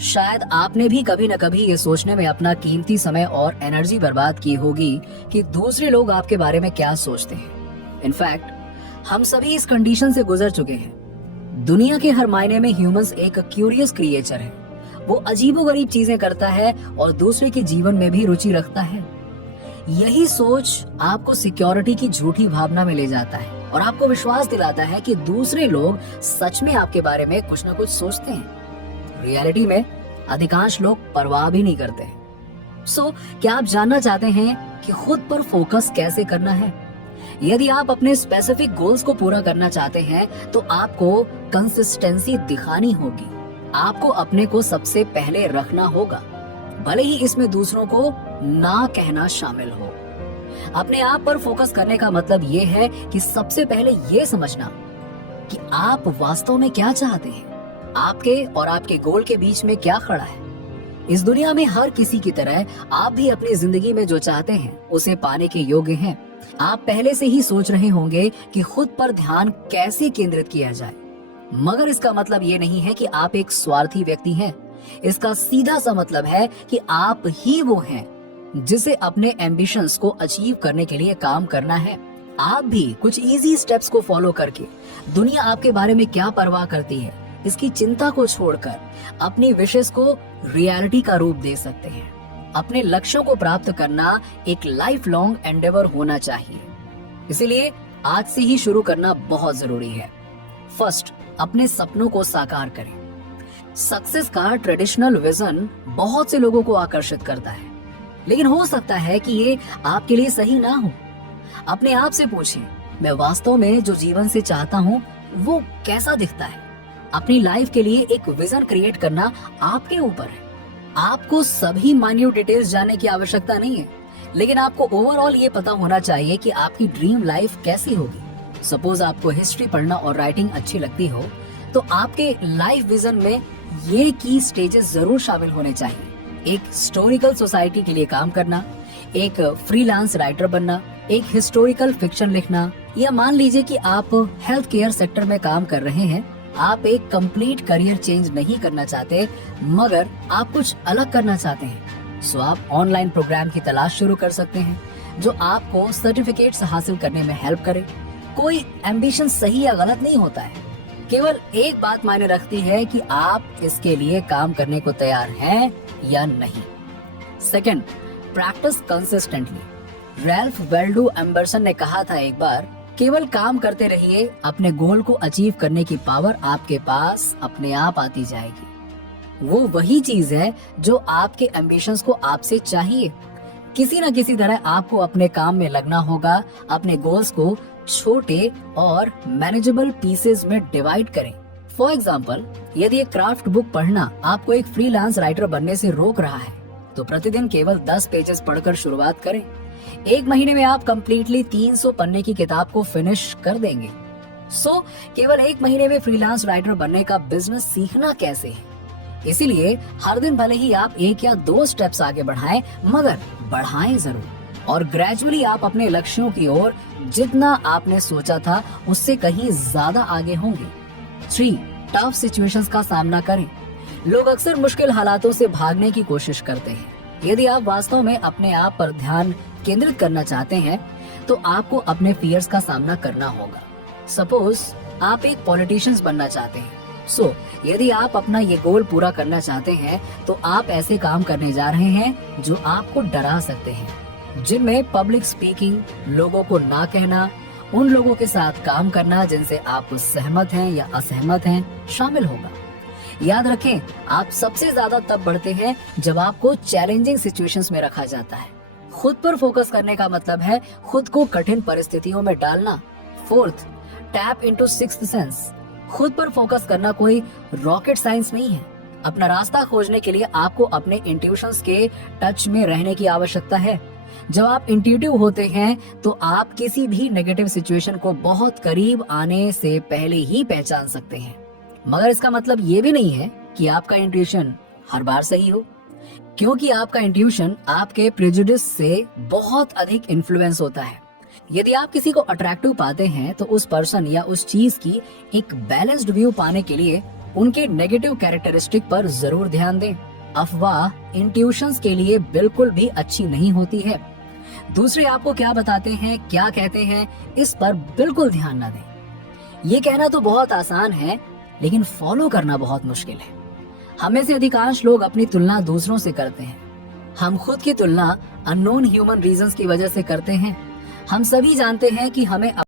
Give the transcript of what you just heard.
शायद आपने भी कभी न कभी ये सोचने में अपना कीमती समय और एनर्जी बर्बाद की होगी कि दूसरे लोग आपके बारे में क्या सोचते हैं। इनफैक्ट हम सभी इस कंडीशन से गुजर चुके हैं। दुनिया के हर मायने में ह्यूमंस एक क्यूरियस क्रिएचर है। वो अजीबोगरीब चीजें करता है और दूसरे के जीवन में भी रुचि रखता है। यही सोच आपको सिक्योरिटी की झूठी भावना में ले जाता है और आपको विश्वास दिलाता है कि दूसरे लोग सच में आपके बारे में कुछ न कुछ सोचते हैं। रियलिटी में अधिकांश लोग परवाह भी नहीं करते हैं। क्या आप जानना चाहते हैं कि खुद पर फोकस कैसे करना है? यदि आप अपने स्पेसिफिक गोल्स को पूरा करना चाहते हैं तो आपको कंसिस्टेंसी दिखानी होगी। आपको अपने को सबसे पहले रखना होगा, भले ही इसमें दूसरों को ना कहना शामिल हो। अपने आप पर फोकस करने का मतलब ये है कि सबसे पहले ये समझना कि आप वास्तव में क्या चाहते हैं। आपके और आपके गोल के बीच में क्या खड़ा है। इस दुनिया में हर किसी की तरह आप भी अपनी जिंदगी में जो चाहते हैं उसे पाने के योग्य हैं। आप पहले से ही सोच रहे होंगे कि खुद पर ध्यान कैसे केंद्रित किया जाए, मगर इसका मतलब ये नहीं है कि आप एक स्वार्थी व्यक्ति हैं। इसका सीधा सा मतलब है कि आप ही वो हैं जिसे अपने एम्बिशंस को अचीव करने के लिए काम करना है। आप भी कुछ इजी स्टेप्स को फॉलो करके दुनिया आपके बारे में क्या परवाह करती है इसकी चिंता को छोड़कर अपनी विशेस को रियलिटी का रूप दे सकते हैं। अपने लक्ष्यों को प्राप्त करना एक लाइफ लॉन्ग एंडेवर होना चाहिए, इसीलिए आज से ही शुरू करना बहुत जरूरी है। फर्स्ट, अपने सपनों को साकार करें। सक्सेस का ट्रेडिशनल विजन बहुत से लोगों को आकर्षित करता है, लेकिन हो सकता है कि ये आपके लिए सही ना हो। अपने आप से पूछें, मैं वास्तव में जो जीवन से चाहता हूँ वो कैसा दिखता है। अपनी लाइफ के लिए एक विजन क्रिएट करना आपके ऊपर है। आपको सभी माइन्यूट डिटेल्स जानने की आवश्यकता नहीं है, लेकिन आपको ओवरऑल ये पता होना चाहिए कि आपकी ड्रीम लाइफ कैसी होगी। सपोज आपको हिस्ट्री पढ़ना और राइटिंग अच्छी लगती हो, तो आपके लाइफ विजन में ये की स्टेजेस जरूर शामिल होने चाहिए। एक हिस्टोरिकल सोसाइटी के लिए काम करना, एक फ्रीलांस राइटर बनना, एक हिस्टोरिकल फिक्शन लिखना, या मान लीजिए कि आप हेल्थ केयर सेक्टर में काम कर रहे हैं। आप एक कंप्लीट करियर चेंज नहीं करना चाहते, मगर आप कुछ अलग करना चाहते हैं। आप ऑनलाइन प्रोग्राम की तलाश शुरू कर सकते हैं जो आपको सर्टिफिकेट्स हासिल करने में हेल्प करे। कोई एम्बिशन सही या गलत नहीं होता है, केवल एक बात मायने रखती है कि आप इसके लिए काम करने को तैयार हैं या नहीं। Second, practice consistently. Ralph Waldo Emerson ने कहा था एक बार, केवल काम करते रहिए, अपने गोल को अचीव करने की पावर आपके पास अपने आप आती जाएगी। वो वही चीज है जो आपके एम्बिशंस को आपसे चाहिए। किसी न किसी तरह आपको अपने काम में लगना होगा। अपने गोल्स को छोटे और मैनेजेबल पीसेस में डिवाइड करें। फॉर एग्जाम्पल, यदि एक क्राफ्ट बुक पढ़ना आपको एक फ्रीलांस राइटर बनने से रोक रहा है, तो प्रतिदिन केवल 10 पेजेस पढ़कर शुरुआत करें। एक महीने में आप कंप्लीटली 300 पन्ने की किताब को फिनिश कर देंगे। केवल एक महीने में फ्रीलांस राइटर बनने का बिजनेस सीखना कैसे है। इसीलिए हर दिन भले ही आप 1 या 2 स्टेप्स आगे बढ़ाएं, मगर बढ़ाएं जरूर, और ग्रेजुअली आप अपने लक्ष्यों की ओर जितना आपने सोचा था उससे कहीं ज्यादा आगे होंगे। 3, टफ सिचुएशंस का सामना करें। लोग अक्सर मुश्किल हालातों से भागने की कोशिश करते हैं। यदि आप वास्तव में अपने आप पर ध्यान केंद्रित करना चाहते हैं तो आपको अपने फियर्स का सामना करना होगा। सपोज आप एक पॉलिटिशियन बनना चाहते हैं। यदि आप अपना ये गोल पूरा करना चाहते हैं तो आप ऐसे काम करने जा रहे हैं जो आपको डरा सकते हैं, जिनमें पब्लिक स्पीकिंग, लोगों को ना कहना, उन लोगों के साथ काम करना जिनसे आप सहमत हैं या असहमत हैं शामिल होगा। याद रखें, आप सबसे ज्यादा तब बढ़ते हैं जब आपको चैलेंजिंग सिचुएशंस में रखा जाता है। खुद पर फोकस करने का मतलब है खुद को कठिन परिस्थितियों में डालना। 4th, tap into 6th sense. खुद पर फोकस करना कोई रॉकेट साइंस नहीं है। अपना रास्ता खोजने के लिए आपको अपने इंट्यूशंस के टच में रहने की आवश्यकता है। जब आप इंट्यूटिव होते हैं तो आप किसी भी नेगेटिव सिचुएशन को बहुत करीब आने से पहले ही पहचान सकते हैं, मगर इसका मतलब ये भी नहीं है कि आपका इंट्यूशन हर बार सही हो, क्योंकि आपका इंट्यूशन आपके प्रेजुडिस से बहुत अधिक इन्फ्लुएंस होता है। यदि आप किसी को अट्रैक्टिव पाते हैं तो उस पर्सन या उस चीज की एक बैलेंस्ड व्यू पाने के लिए उनके नेगेटिव कैरेक्टरिस्टिक पर जरूर ध्यान दें। अफवाह इंट्यूशंस के लिए बिल्कुल भी अच्छी नहीं होती है। दूसरे आपको क्या बताते हैं, क्या कहते हैं, इस पर बिल्कुल ध्यान न दें। ये कहना तो बहुत आसान है, लेकिन फॉलो करना बहुत मुश्किल है। हमें से अधिकांश लोग अपनी तुलना दूसरों से करते हैं। हम खुद की तुलना अननोन ह्यूमन रीजंस की वजह से करते हैं। हम सभी जानते हैं कि हमें